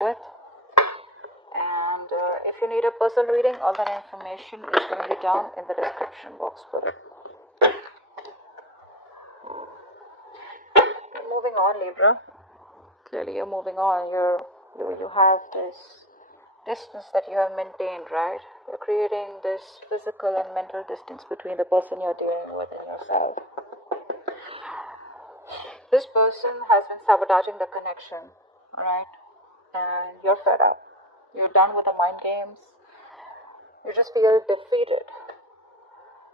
with. And if you need a personal reading, all that information is going to be down in the description box below. Moving on, Libra. Clearly you're moving on. You have this distance that you have maintained, right? You're creating this physical and mental distance between the person you're dealing with and yourself. This person has been sabotaging the connection, right? And you're fed up. You're done with the mind games. You just feel defeated.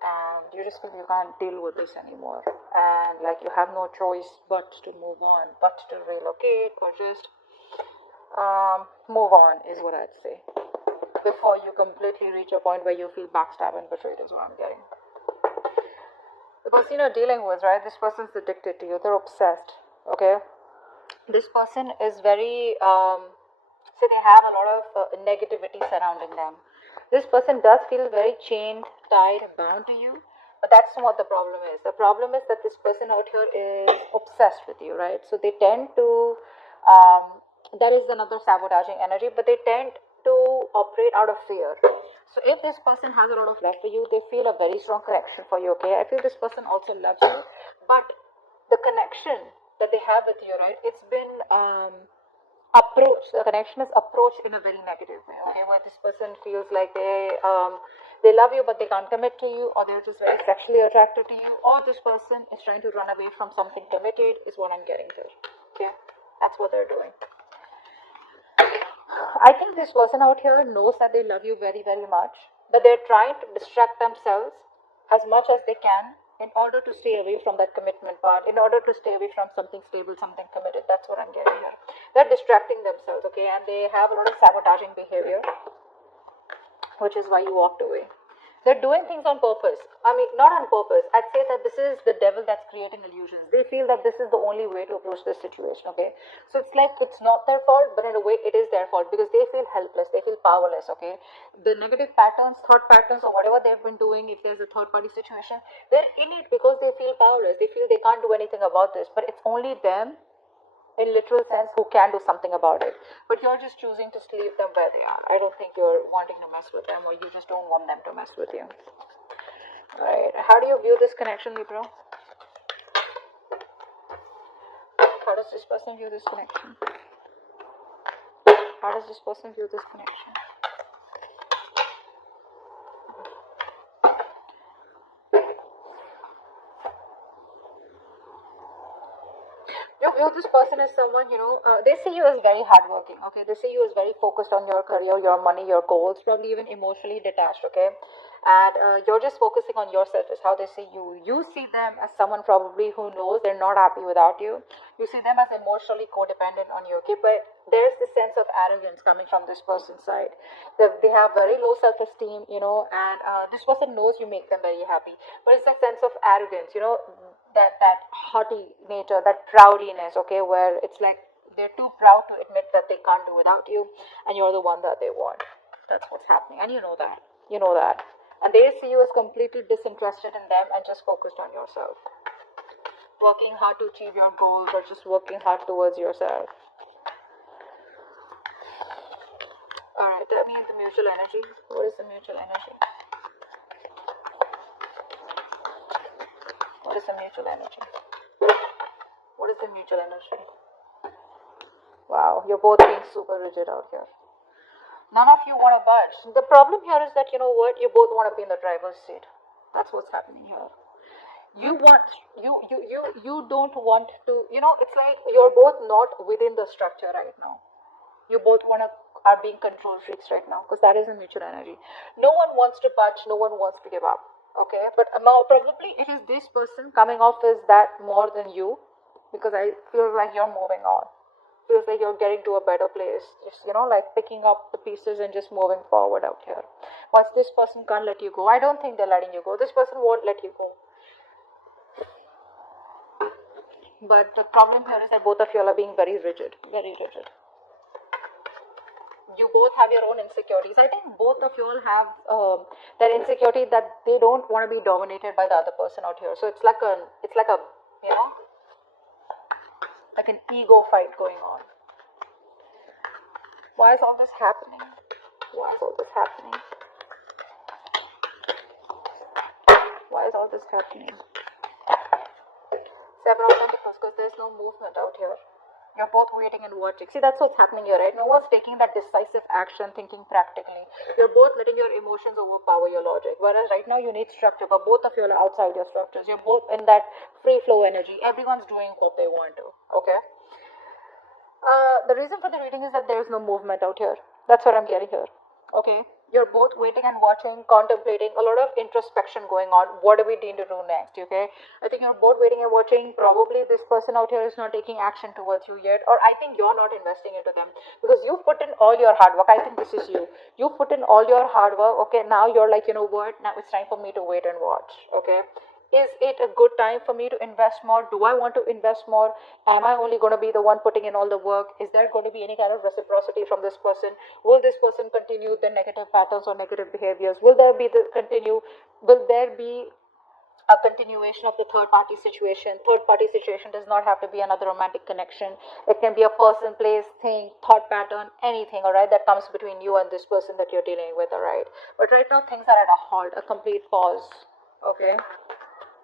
And you just feel you can't deal with this anymore. And like you have no choice but to move on, but to relocate or just move on is what I'd say. Before you completely reach a point where you feel backstabbed and betrayed is what I'm getting. The person you're dealing with, right? This person's addicted to you. They're obsessed. Okay? This person is very, say they have a lot of negativity surrounding them. This person does feel very chained, tied, and bound to you. But that's not what the problem is. The problem is that this person out here is obsessed with you, right? So they tend to, that is another sabotaging energy, but they tend to operate out of fear. So if this person has a lot of love for you, they feel a very strong connection for you, okay? I feel this person also loves you, but the connection that they have with you, right, it's been approached, the connection is approached in a very negative way, okay, where this person feels like they love you but they can't commit to you, or they're just very sexually attracted to you, or this person is trying to run away from something committed is what I'm getting to, okay? That's what they're doing. I think this person out here knows that they love you very, very much, but they're trying to distract themselves as much as they can in order to stay away from that commitment part, in order to stay away from something stable, something committed. That's what I'm getting here. They're distracting themselves, okay, and they have a lot of sabotaging behavior, which is why you walked away. They're doing things on purpose. I mean, not on purpose. I'd say that this is the devil that's creating illusions. They feel that this is the only way to approach this situation, okay? So it's like it's not their fault, but in a way it is their fault because they feel helpless. They feel powerless, okay? The negative patterns, thought patterns, or whatever they've been doing, if there's a third-party situation, they're in it because they feel powerless. They feel they can't do anything about this, but it's only them, in literal sense, who can do something about it. But you're just choosing to leave them where they are. I don't think you're wanting to mess with them, or you just don't want them to mess with you. Alright, how do you view this connection, Libra? How does this person view this connection? How does this person view this connection? You view this person as someone, they see you as very hardworking, okay? They see you as very focused on your career, your money, your goals, probably even emotionally detached, okay? And you're just focusing on yourself is how they see you. You see them as someone probably who knows they're not happy without you. You see them as emotionally codependent on you, okay? But there's this sense of arrogance coming from this person's side. They have very low self-esteem, and this person knows you make them very happy. But it's that sense of arrogance, that haughty nature, that proudiness, okay, where it's like they're too proud to admit that they can't do without you, and you're the one that they want. That's what's happening, and you know that. And they see you as completely disinterested in them and just focused on yourself, working hard to achieve your goals or just working hard towards yourself. Alright, tell me the mutual energy. What is the mutual energy? What is the mutual energy? What is the mutual energy? Wow, you're both being super rigid out here. None of you want to budge. The problem here is that, you know what, you both want to be in the driver's seat. That's what's happening here. You don't want to, it's like you're both not within the structure right now. You both are being control freaks right now, because that is a mutual energy. No one wants to budge, no one wants to give up. Okay, but probably it is this person coming off as that more than you, because I feel like you're moving on. Feels like you're getting to a better place, just like picking up the pieces and just moving forward out here. Once this person can't let you go, I don't think they're letting you go. This person won't let you go. But the problem here is that both of you are being very rigid, very rigid. You both have your own insecurities. I think both of you all have that insecurity that they don't want to be dominated by the other person out here. So it's like an ego fight going on. Why is all this happening? Why is all this happening? Why is all this happening? Seven of Pentacles, because there's no movement out here. You're both waiting and watching. See, that's what's happening here, right? No one's taking that decisive action, thinking practically. You're both letting your emotions overpower your logic. Whereas right now you need structure, but both of you are outside your structures. You're both in that free flow energy. Everyone's doing what they want to, okay? The reason for the reading is that there is no movement out here. That's what I'm getting here, okay? You're both waiting and watching, contemplating, a lot of introspection going on. What do we need to do next, okay? I think you're both waiting and watching. Probably this person out here is not taking action towards you yet, or I think you're not investing into them because you put in all your hard work. I think this is you. You put in all your hard work, okay? Now you're like, you know what? Now it's time for me to wait and watch, okay? Is it a good time for me to invest more? Do I want to invest more? Am I only going to be the one putting in all the work? Is there going to be any kind of reciprocity from this person? Will this person continue the negative patterns or negative behaviors? Will there be a continuation of the third party situation? Third party situation does not have to be another romantic connection. It can be a person, place, thing, thought pattern, anything, all right, that comes between you and this person that you're dealing with, all right? But right now things are at a halt, a complete pause, okay?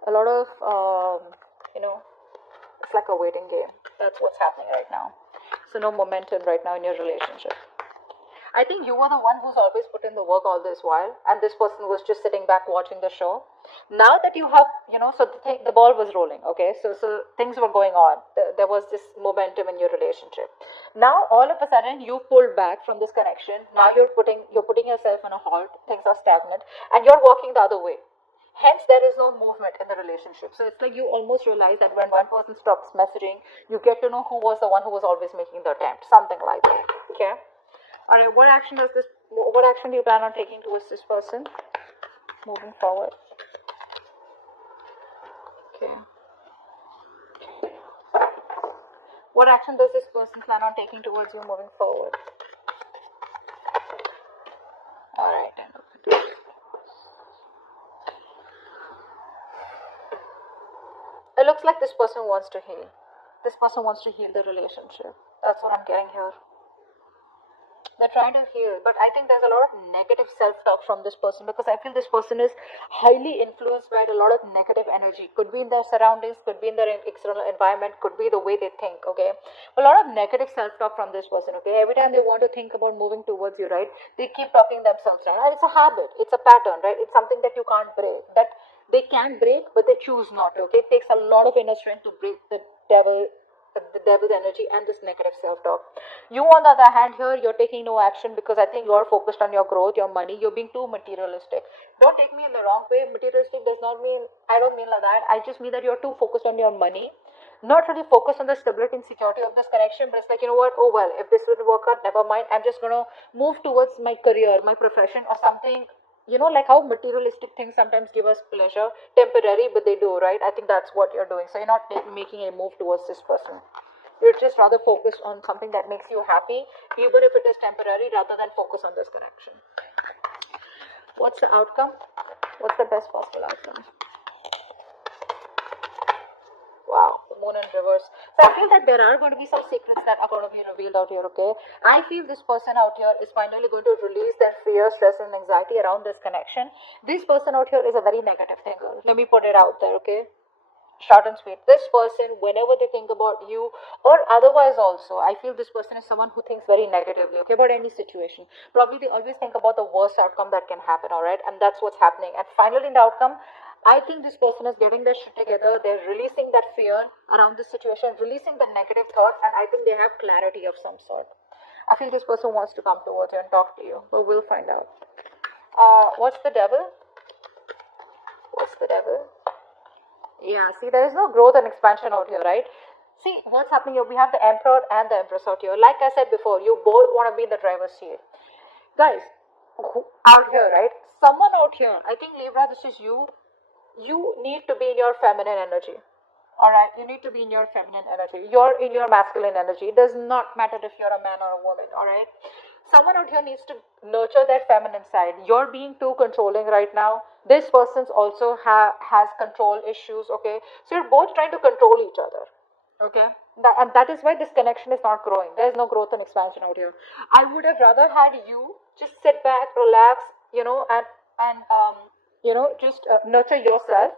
A lot of, it's like a waiting game. That's what's happening right now. So no momentum right now in your relationship. I think you were the one who's always put in the work all this while, and this person was just sitting back watching the show. Now that you have, so the ball was rolling, okay? So things were going on. There was this momentum in your relationship. Now all of a sudden you pulled back from this connection. Now you're putting yourself on a halt. Things are stagnant, and you're walking the other way. Hence, there is no movement in the relationship. So it's like you almost realize that when one person stops messaging, you get to know who was the one who was always making the attempt. Something like that. Okay. All right. What action do you plan on taking towards this person moving forward? Okay. What action does this person plan on taking towards you moving forward? All right. It looks like this person wants to heal. This person wants to heal the relationship. That's what I'm getting here. They're trying to heal, but I think there's a lot of negative self-talk from this person because I feel this person is highly influenced by a lot of negative energy. Could be in their surroundings, could be in their external environment, could be the way they think, okay? A lot of negative self-talk from this person, okay? Every time they want to think about moving towards you, right? They keep talking themselves down. And it's a habit, it's a pattern, right? It's something that you can't break, that they can break, but they choose not to, okay? It takes a lot of inner strength to break the devil's energy and this negative self-talk. You, on the other hand, here you're taking no action because I think you're focused on your growth, your money. You're being too materialistic. Don't take me in the wrong way. Materialistic does not mean, I don't mean like that. I just mean that you're too focused on your money, not really focused on the stability and security of this connection. But it's like, you know what, oh well, if this didn't work out, never mind. I'm just gonna move towards my career, my profession, or something. Like how materialistic things sometimes give us pleasure, temporary, but they do, right? I think that's what you're doing. So you're not making a move towards this person. You're just rather focused on something that makes you happy, even if it is temporary, rather than focus on this connection. What's the outcome? What's the best possible outcome? Wow, the moon in reverse. So I feel that there are going to be some secrets that are going to be revealed out here, okay? I feel this person out here is finally going to release their fear, stress, and anxiety around this connection. This person out here is a very negative thinker. Let me put it out there, okay? Short and sweet. This person, whenever they think about you or otherwise also, I feel this person is someone who thinks very negatively, okay, about any situation. Probably they always think about the worst outcome that can happen, all right? And that's what's happening. And finally, in the outcome, I think this person is getting their shit together. They're releasing that fear around this situation, releasing the negative thoughts, and I think they have clarity of some sort. I feel this person wants to come towards you and talk to you, but we'll find out. What's the devil? What's the devil? Yeah, see, there is no growth and expansion out here, right? See, what's happening here? We have the Emperor and the Empress out here. Like I said before, you both want to be in the driver's seat. Guys, out here, right? Someone out here, I think Libra, this is you. You need to be in your feminine energy. Alright, you need to be in your feminine energy. You're in your masculine energy. It does not matter if you're a man or a woman, alright? Someone out here needs to nurture their feminine side. You're being too controlling right now. This person also has control issues, okay? So you're both trying to control each other, okay? And that is why this connection is not growing. There's no growth and expansion out here. I would have rather had you just sit back, relax, and just nurture yourself,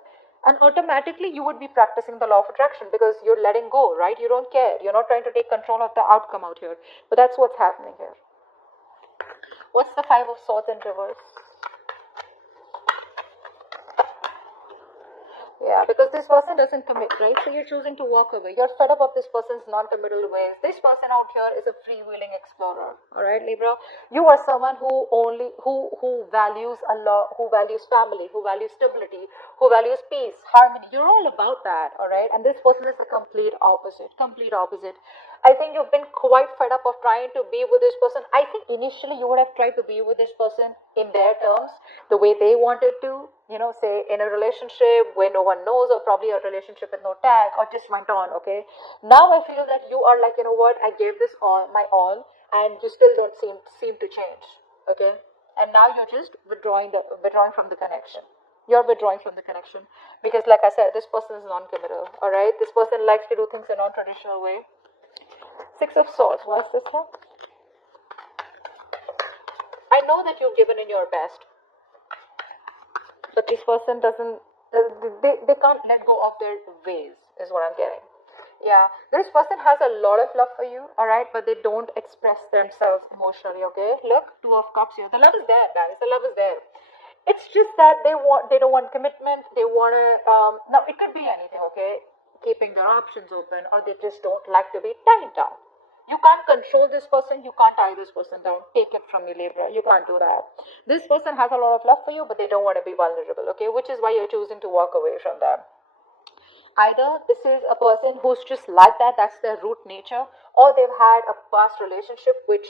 and automatically you would be practicing the law of attraction because you're letting go, right? You don't care. You're not trying to take control of the outcome out here. But that's what's happening here. What's the Five of Swords in reverse? Yeah, because this person doesn't commit, right? So you're choosing to walk away. You're fed up of this person's non-committal ways. This person out here is a freewheeling explorer. All right, Libra. You are someone who values a lot, who values family, who values stability, who values peace, harmony. You're all about that, all right? And this person is the complete opposite. Complete opposite. I think you've been quite fed up of trying to be with this person. I think initially you would have tried to be with this person in their terms, the way they wanted to, say in a relationship where no one knows, or probably a relationship with no tag, or just went on, okay? Now I feel that you are like, you know what, I gave this all, my all, and you still don't seem to change, okay? And now you're just withdrawing from the connection. You're withdrawing from the connection because, like I said, this person is non-committal, all right? This person likes to do things in a non-traditional way. Six of Swords, what's this one? I know that you've given in your best, but this person doesn't, they can't let go of their ways, is what I'm getting. Yeah, this person has a lot of love for you, alright, but they don't express themselves emotionally, okay? Look, Two of Cups here. The love is there, guys. The love is there. It's just that they don't want commitment. They want to, now it could be anything, okay? Keeping their options open, or they just don't like to be tied down. You can't control this person. You can't tie this person down. Take it from me, Libra. You can't do that. This person has a lot of love for you, but they don't want to be vulnerable, okay? Which is why you're choosing to walk away from them. Either this is a person who's just like that, that's their root nature, or they've had a past relationship which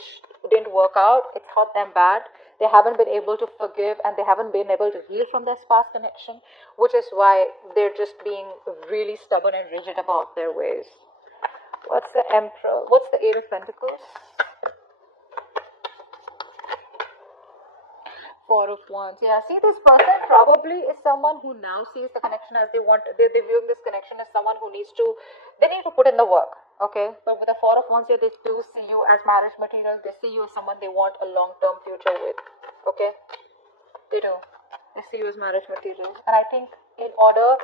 didn't work out, it's hurt them bad, they haven't been able to forgive, and they haven't been able to heal from this past connection, which is why they're just being really stubborn and rigid about their ways. What's the Emperor? What's the Eight of Pentacles? Four of Wands. Yeah, see, this person probably is someone who now sees the connection as they want. They're viewing this connection as someone who they need to put in the work, okay? But with the Four of Wands here, they do see you as marriage material. They see you as someone they want a long-term future with, okay? They do. They see you as marriage material. And I think in order,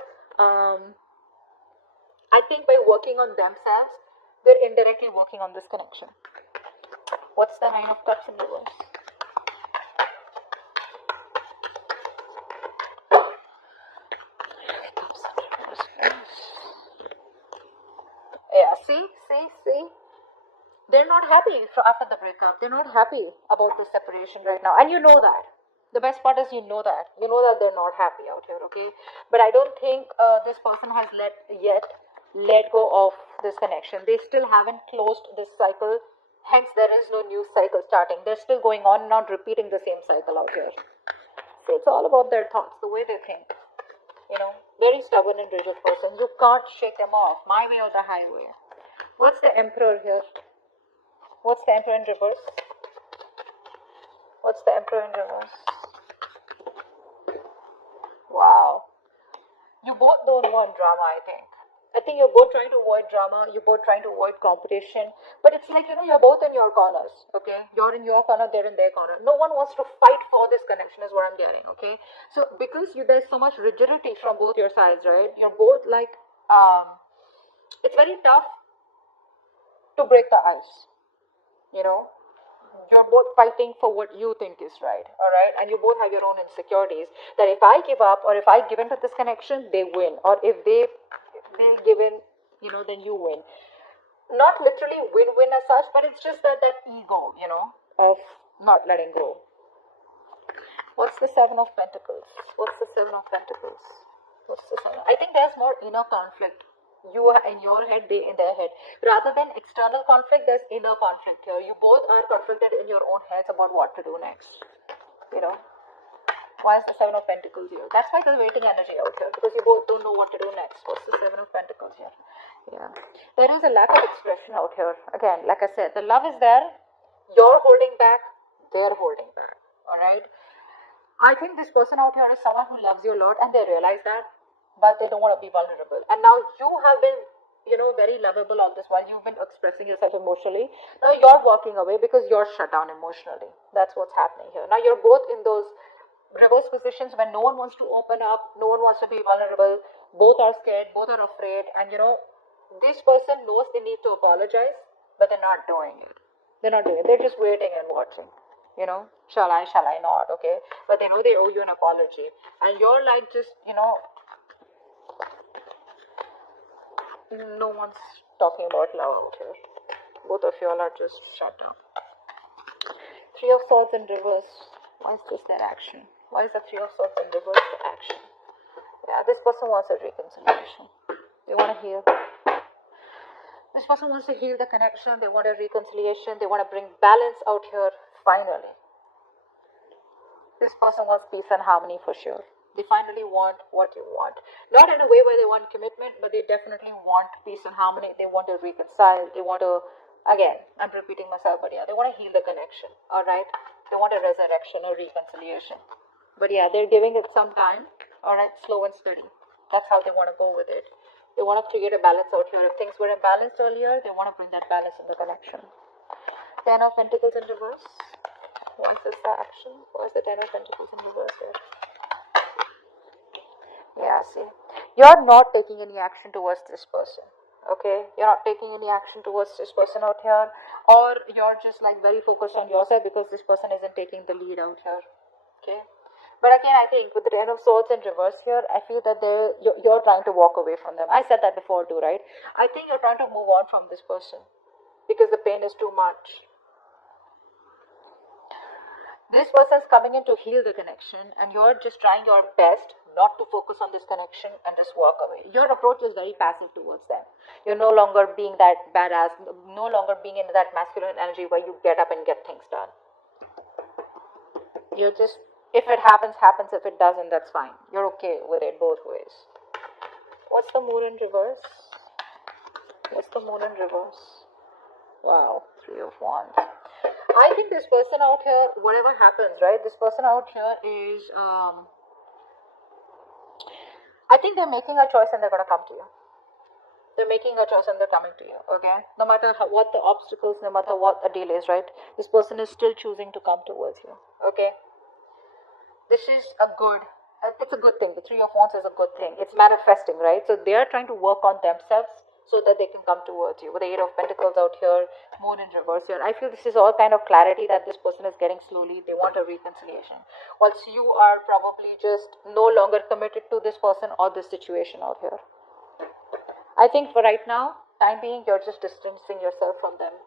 I think by working on themselves, they're indirectly working on this connection. What's the Nine of Cups in reverse? Yeah, see? They're not happy after the breakup. They're not happy about the separation right now. And you know that. The best part is you know that. You know that they're not happy out here, okay? But I don't think this person has let go of this connection. They still haven't closed this cycle. Hence, there is no new cycle starting. They're still going on and on, repeating the same cycle out here. So it's all about their thoughts, the way they think. Very stubborn and rigid person. You can't shake them off. My way or the highway. What's the Emperor here? What's the Emperor in reverse? What's the Emperor in reverse? Wow. You both don't want drama, I think. I think you're both trying to avoid drama. You're both trying to avoid competition. But it's like, you're both in your corners, okay? You're in your corner, they're in their corner. No one wants to fight for this connection is what I'm getting, okay? So because there's so much rigidity from both your sides, right? You're both like, it's very tough to break the ice, You're both fighting for what you think is right, all right? And you both have your own insecurities that if I give up or if I give in to this connection, they win. Or if they'll give in, then you win. Not literally win-win as such, but it's just that ego, of not letting go. What's the Seven of Pentacles? What's the Seven of Pentacles? What's the Seven? I think there's more inner conflict. You are in your head, they in their head. Rather than external conflict, there's inner conflict here. You both are conflicted in your own heads about what to do next. Why is the Seven of Pentacles here? That's why there's waiting energy out here, because you both don't know what to do next. What's the Seven of Pentacles here? Yeah. There is a lack of expression out here. Again, like I said, the love is there. You're holding back. They're holding back. Alright? I think this person out here is someone who loves you a lot, and they realize that, but they don't want to be vulnerable. And now very lovable on this while you've been expressing yourself emotionally. Now you're walking away because you're shut down emotionally. That's what's happening here. Now you're both in those reverse positions when no one wants to open up, no one wants to be vulnerable, both are scared, both are afraid, and this person knows they need to apologize, but they're not doing it. They're just waiting and watching. Shall I not? Okay. But they know they owe you an apology. And you're like just, no one's talking about love out here. Both of you all are just shut down. Three of Swords in reverse. Why is this their action? Why is the Three of Swords in reverse the action? Yeah, this person wants a reconciliation. They want to heal. This person wants to heal the connection. They want a reconciliation. They want to bring balance out here finally. This person wants peace and harmony for sure. They finally want what you want. Not in a way where they want commitment, but they definitely want peace and harmony. They want to reconcile. They want to, again, I'm repeating myself, but yeah, they want to heal the connection. Alright? They want a resurrection or reconciliation. But yeah, they're giving it some time. Alright, slow and steady. That's how they want to go with it. They want to create a balance out here. If things were imbalanced earlier, they want to bring that balance in the connection. Ten of Pentacles in reverse. What's this action? What's the Ten of Pentacles in reverse here? Yeah, see. You're not taking any action towards this person. Okay? You're not taking any action towards this person out here. Or you're just like very focused on yourself because this person isn't taking the lead out here. Okay? But again, I think with the Ten of Swords in reverse here, I feel that you're trying to walk away from them. I said that before too, right? I think you're trying to move on from this person because the pain is too much. This person's coming in to heal the connection, and you're just trying your best not to focus on this connection and just walk away. Your approach is very passive towards them. You're no longer being that badass, no longer being in that masculine energy where you get up and get things done. You're just, if it happens, happens. If it doesn't, that's fine. You're okay with it both ways. What's the Moon in reverse? What's the Moon in reverse? Wow, Three of Wands. I think this person out here, whatever happens, right? This person out here is, I think they're making a choice and they're going to come to you. They're making a choice and they're coming to you, okay? No matter what the obstacles, no matter what the delays, right? This person is still choosing to come towards you, okay? This is it's a good thing. The Three of Wands is a good thing. It's manifesting, right? So they are trying to work on themselves so that they can come towards you. With the Eight of Pentacles out here, Moon in reverse here, I feel this is all kind of clarity that this person is getting slowly. They want a reconciliation. Whilst you are probably just no longer committed to this person or this situation out here. I think for right now, time being, you're just distancing yourself from them.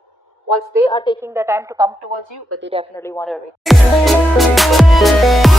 Whilst they are taking their time to come towards you, but they definitely want a reconciliation.